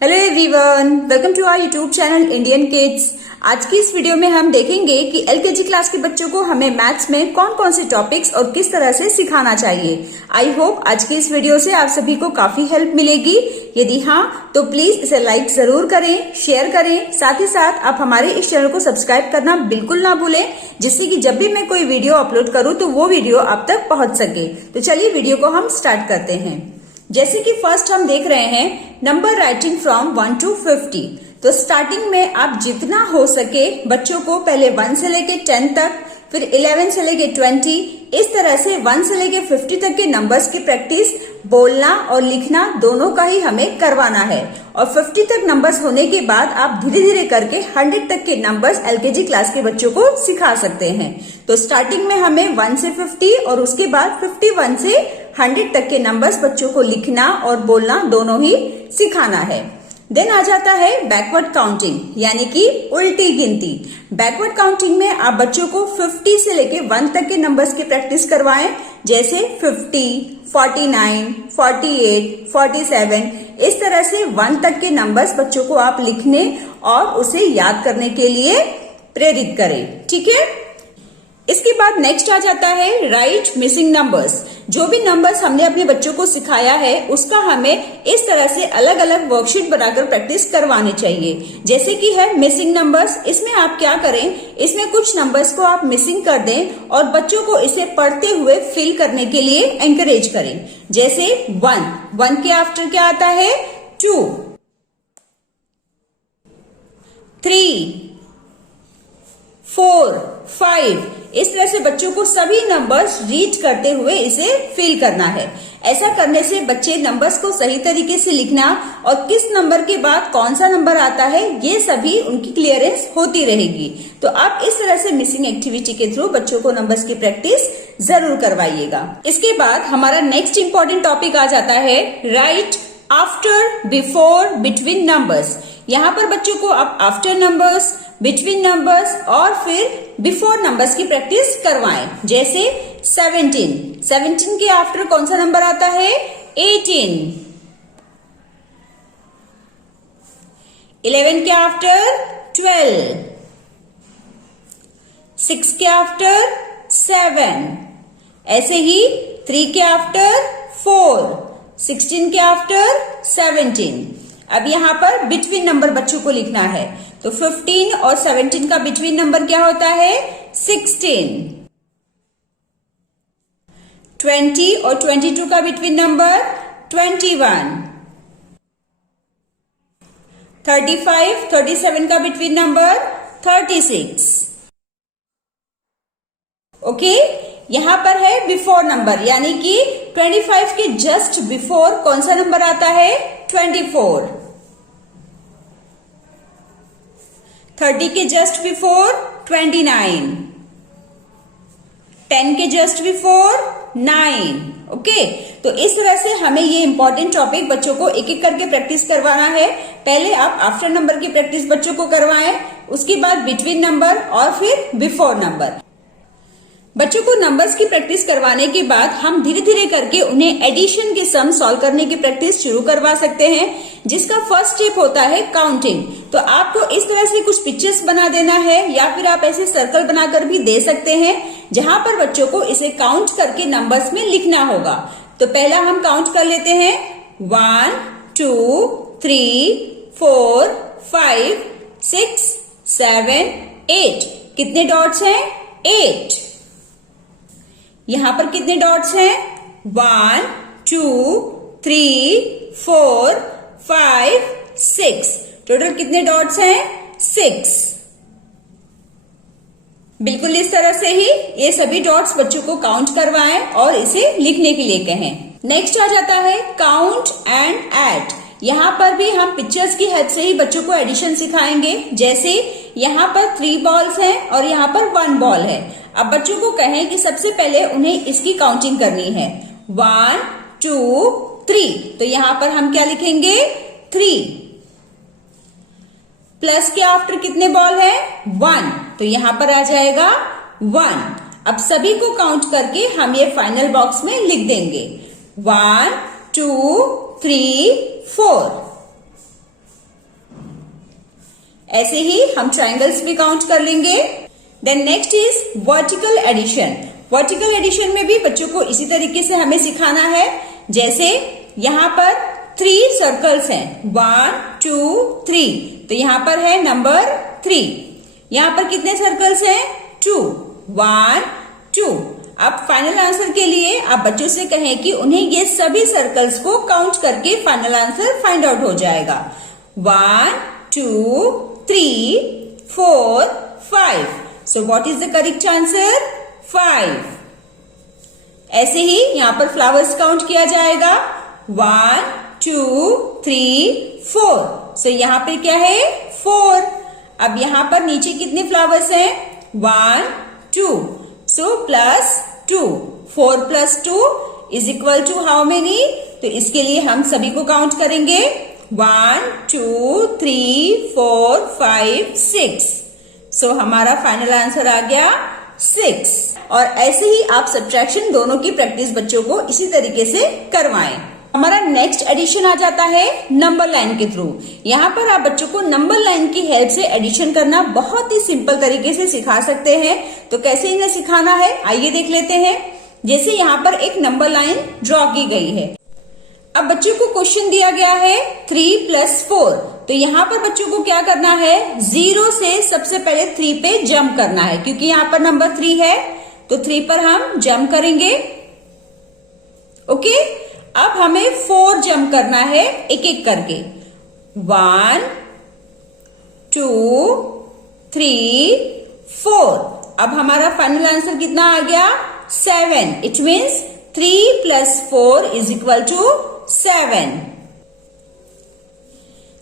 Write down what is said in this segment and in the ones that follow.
Hello everyone, welcome to our YouTube channel Indian kids. आज की इस वीडियो में हम देखेंगे कि एलकेजी क्लास के बच्चों को हमें मैथ्स में कौन कौन से टॉपिक्स और किस तरह से सिखाना चाहिए। आई होप आज की इस वीडियो से आप सभी को काफी हेल्प मिलेगी। यदि हाँ तो प्लीज इसे लाइक जरूर करें, शेयर करें, साथ ही साथ आप हमारे इस चैनल को सब्सक्राइब करना बिल्कुल ना भूलें, जिससे कि जब भी मैं कोई वीडियो अपलोड करूँ तो वो वीडियो आप तक पहुंच सके। तो चलिए वीडियो को हम स्टार्ट करते हैं। जैसे कि फर्स्ट हम देख रहे हैं नंबर राइटिंग फ्रॉम 1 to 50। तो स्टार्टिंग में आप जितना हो सके बच्चों को पहले 1 से लेके 10 तक, फिर 11 से लेके 20, इस तरह से 1 से लेके 50 तक के नंबर्स की प्रैक्टिस बोलना और लिखना दोनों का ही हमें करवाना है। और 50 तक नंबर्स होने के बाद आप धीरे धीरे करके 100 तक के नंबर्स एलकेजी क्लास के बच्चों को सिखा सकते हैं। तो स्टार्टिंग में हमें 1 से 50 और उसके बाद 51 से 100 तक के नंबर्स बच्चों को लिखना और बोलना दोनों ही सिखाना है। देन आ जाता है बैकवर्ड काउंटिंग, यानी कि उल्टी गिनती। बैकवर्ड काउंटिंग में आप बच्चों को 50 से लेके 1 तक के नंबर्स की प्रैक्टिस करवाएं, जैसे 50, 49, 48, 47। इस तरह से 1 तक के नंबर्स बच्चों को आप लिखने और उसे याद करने के लिए प्रेरित करें। ठीक है। इसके बाद नेक्स्ट आ जाता है राइट मिसिंग नंबर्स। जो भी नंबर्स हमने अपने बच्चों को सिखाया है उसका हमें इस तरह से अलग अलग वर्कशीट बनाकर प्रैक्टिस करवानी चाहिए। जैसे कि है मिसिंग नंबर्स, इसमें आप क्या करें, इसमें कुछ नंबर्स को आप मिसिंग कर दें और बच्चों को इसे पढ़ते हुए फिल करने के लिए एंकरेज करें। जैसे 1 के आफ्टर क्या आता है, 2, 3, 4, 5। इस तरह से बच्चों को सभी नंबर्स रीड करते हुए इसे फिल करना है। ऐसा करने से बच्चे नंबर्स को सही तरीके से लिखना और किस नंबर के बाद कौन सा नंबर आता है ये सभी उनकी क्लियरेंस होती रहेगी। तो आप इस तरह से मिसिंग एक्टिविटी के थ्रू बच्चों को नंबर्स की प्रैक्टिस जरूर करवाइएगा। इसके बाद हमारा नेक्स्ट इंपॉर्टेंट टॉपिक आ जाता है right after, before, between numbers. यहाँ पर बच्चों को आप आफ्टर नंबर्स, बिटवीन नंबर्स और फिर बिफोर नंबर्स की प्रैक्टिस करवाएं। जैसे 17 के आफ्टर कौन सा नंबर आता है, 18। 11 के आफ्टर 12, 6 के आफ्टर 7, ऐसे ही 3 के आफ्टर 4, 16 के आफ्टर 17। अब यहाँ पर बिटवीन नंबर बच्चों को लिखना है, तो 15 और 17 का बिटवीन नंबर क्या होता है, 16। 20 और 22 का बिटवीन नंबर 21। 35, 37 का बिटवीन नंबर 36। ओके। यहाँ पर है बिफोर नंबर, यानी कि 25 के जस्ट बिफोर कौन सा नंबर आता है, 24। 30 के जस्ट बिफोर 29, 10 के जस्ट बिफोर 9। ओके। तो इस तरह से हमें ये इंपॉर्टेंट टॉपिक बच्चों को एक एक करके प्रैक्टिस करवाना है। पहले आप आफ्टर नंबर की प्रैक्टिस बच्चों को करवाएं, उसके बाद बिटवीन नंबर और फिर बिफोर नंबर। बच्चों को नंबर्स की प्रैक्टिस करवाने के बाद हम धीरे धीरे करके उन्हें एडिशन के सम सॉल्व करने की प्रैक्टिस शुरू करवा सकते हैं, जिसका फर्स्ट स्टेप होता है काउंटिंग। तो आपको इस तरह से कुछ पिक्चर्स बना देना है या फिर आप ऐसे सर्कल बनाकर भी दे सकते हैं, जहां पर बच्चों को इसे काउंट करके नंबर्स में लिखना होगा। तो पहला हम काउंट कर लेते हैं, 1, 2, 3, 4, 5, 6, 7, 8। कितने डॉट्स हैं, 8। यहां पर कितने डॉट्स हैं, 1, 2, 3, 4, 5, 6। टोटल कितने डॉट्स हैं, 6। बिल्कुल इस तरह से ही ये सभी डॉट्स बच्चों को काउंट करवाएं और इसे लिखने के लिए कहें। नेक्स्ट आ जाता है काउंट एंड ऐड। यहाँ पर भी हम पिक्चर्स की हेल्प से ही बच्चों को एडिशन सिखाएंगे। जैसे यहाँ पर 3 बॉल्स हैं और यहाँ पर 1 बॉल है। अब बच्चों को कहें कि सबसे पहले उन्हें इसकी काउंटिंग करनी है, 1, 2, 3। तो यहाँ पर हम क्या लिखेंगे, 3। प्लस के आफ्टर कितने बॉल है, 1। तो यहाँ पर आ जाएगा 1। अब सभी को काउंट करके हम ये फाइनल बॉक्स में लिख देंगे, 1, 2, 3, 4। ऐसे ही हम ट्राइंगल्स भी काउंट कर लेंगे। Then next is vertical addition. Vertical addition में भी बच्चों को इसी तरीके से हमें सिखाना है। जैसे यहाँ पर 3 सर्कल्स हैं, 1 2 3, तो यहाँ पर है नंबर 3। यहाँ पर कितने सर्कल्स हैं? 2, 1 2। अब फाइनल आंसर के लिए आप बच्चों से कहें कि उन्हें ये सभी सर्कल्स को काउंट करके फाइनल आंसर फाइंड आउट हो जाएगा। 1 2 3 4 5। So what is the correct answer? 5। ऐसे ही यहाँ पर फ्लावर्स काउंट किया जाएगा। 1 2 3 4। सो यहाँ पे क्या है? 4। अब यहाँ पर नीचे कितने फ्लावर्स हैं? 1 2। So +2। 4 + 2 is equal to how many? तो इसके लिए हम सभी को काउंट करेंगे। 1 2 3 4 5 6। सो हमारा फाइनल आंसर आ गया 6। और ऐसे ही आप सब्ट्रैक्शन दोनों की प्रैक्टिस बच्चों को इसी तरीके से करवाएं। हमारा नेक्स्ट एडिशन आ जाता है नंबर लाइन के थ्रू। यहाँ पर आप बच्चों को नंबर लाइन की हेल्प से एडिशन करना बहुत ही सिंपल तरीके से सिखा सकते हैं। तो कैसे इन्हें सिखाना है आइए देख लेते हैं। जैसे यहाँ पर एक नंबर लाइन ड्रॉ की गई है। अब बच्चों को क्वेश्चन दिया गया है 3 + 4। तो यहाँ पर बच्चों को क्या करना है? 0 से सबसे पहले 3 पे जंप करना है, क्योंकि यहाँ पर नंबर 3 है तो 3 पर हम जंप करेंगे। ओके, अब हमें 4 जंप करना है एक एक करके। 1 2 3 4। अब हमारा फाइनल आंसर कितना आ गया? 7। It means 3 + 4 is equal to 7।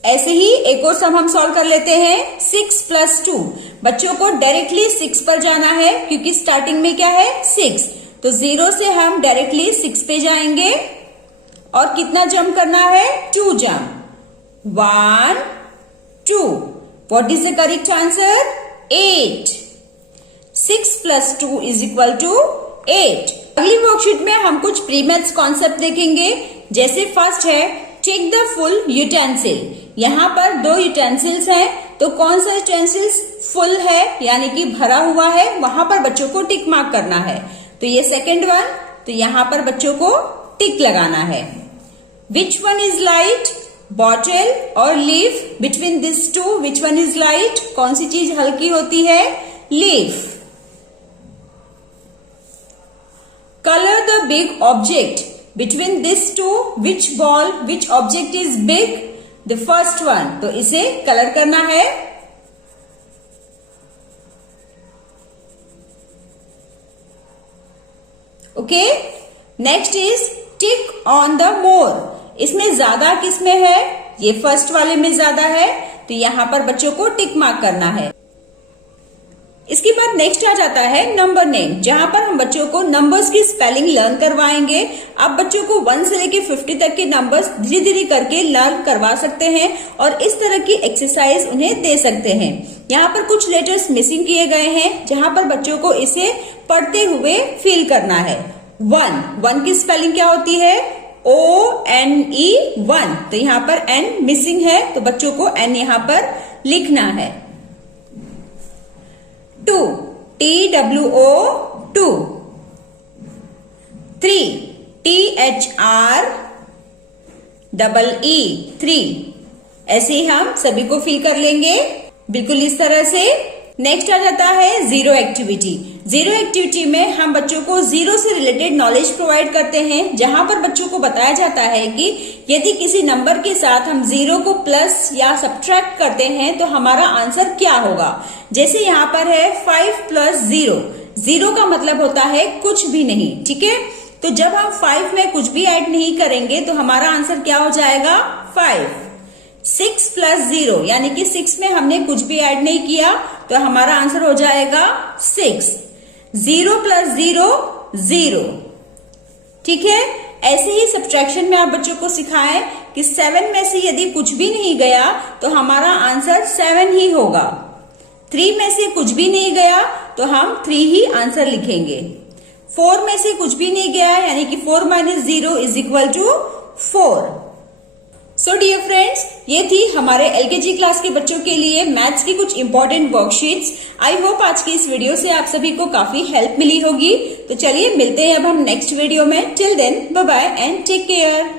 ऐसे ही एक और सम हम सॉल्व कर लेते हैं। 6 + 2। बच्चों को डायरेक्टली 6 पर जाना है, क्योंकि स्टार्टिंग में क्या है? 6। तो 0 से हम डायरेक्टली 6 पे जाएंगे और कितना जंप करना है? 2 jump. 1 2। What is the correct answer? 8। 6 + 2 is equal to 8। अगली वर्कशीट में हम कुछ प्री मैथ्स कॉन्सेप्ट देखेंगे। जैसे फर्स्ट है टेक द फुल यूटेंसिल। यहाँ पर 2 यूटेंसिल्स हैं, तो कौन सा यूटेंसिल्स फुल है यानी कि भरा हुआ है, वहां पर बच्चों को टिक मार्क करना है। तो ये सेकेंड वन, तो यहाँ पर बच्चों को टिक लगाना है। Which one is light? Bottle और leaf. Between this two which one is light? कौन सी चीज हल्की होती है? Leaf. Colour the big object. Between this two which ball which object is big? The first one. तो इसे कलर करना है। Okay, next is tick on the more. इसमें ज्यादा किसमें है? ये फर्स्ट वाले में ज्यादा है, तो यहां पर बच्चों को टिक मार्क करना है। इसके बाद नेक्स्ट आ जाता है नंबर नेम, जहां पर हम बच्चों को नंबर्स की स्पेलिंग लर्न करवाएंगे। आप बच्चों को 1 से लेके 50 तक के नंबर्स धीरे धीरे करके लर्न करवा सकते हैं और इस तरह की एक्सरसाइज उन्हें दे सकते हैं। यहाँ पर कुछ लेटर्स मिसिंग किए गए हैं, जहां पर बच्चों को इसे पढ़ते हुए फील करना है। 1 की स्पेलिंग क्या होती है? ONE 1। तो यहाँ पर N मिसिंग है, तो बच्चों को N यहाँ पर लिखना है। 2 TWO 2। 3 THREE 3। ऐसे ही हम सभी को फिल कर लेंगे बिल्कुल इस तरह से। नेक्स्ट आ जाता है जीरो एक्टिविटी। जीरो एक्टिविटी में हम बच्चों को जीरो से रिलेटेड नॉलेज प्रोवाइड करते हैं, जहां पर बच्चों को बताया जाता है कि यदि किसी नंबर के साथ हम जीरो को प्लस या सब्ट्रैक्ट करते हैं तो हमारा आंसर क्या होगा। जैसे यहाँ पर है 5 + 0। 0 का मतलब होता है कुछ भी नहीं, ठीक है। तो जब हम 5 में कुछ भी ऐड नहीं करेंगे तो हमारा आंसर क्या हो जाएगा? 5। 6 + 0 यानी कि 6 में हमने कुछ भी ऐड नहीं किया तो हमारा आंसर हो जाएगा 6। 0 + 0 0, ठीक है। ऐसे ही सब्ट्रैक्शन में आप बच्चों को सिखाएं कि 7 में से यदि कुछ भी नहीं गया तो हमारा आंसर 7 ही होगा। 3 में से कुछ भी नहीं गया तो हम 3 ही आंसर लिखेंगे। 4 में से कुछ भी नहीं गया यानी कि 4 - 0 = 4। सो डियर फ्रेंड्स, ये थी हमारे एलकेजी क्लास के बच्चों के लिए मैथ्स की कुछ इंपॉर्टेंट वर्कशीट्स। आई होप आज की इस वीडियो से आप सभी को काफी हेल्प मिली होगी। तो चलिए मिलते हैं अब हम नेक्स्ट वीडियो में। Till then bye bye and take care.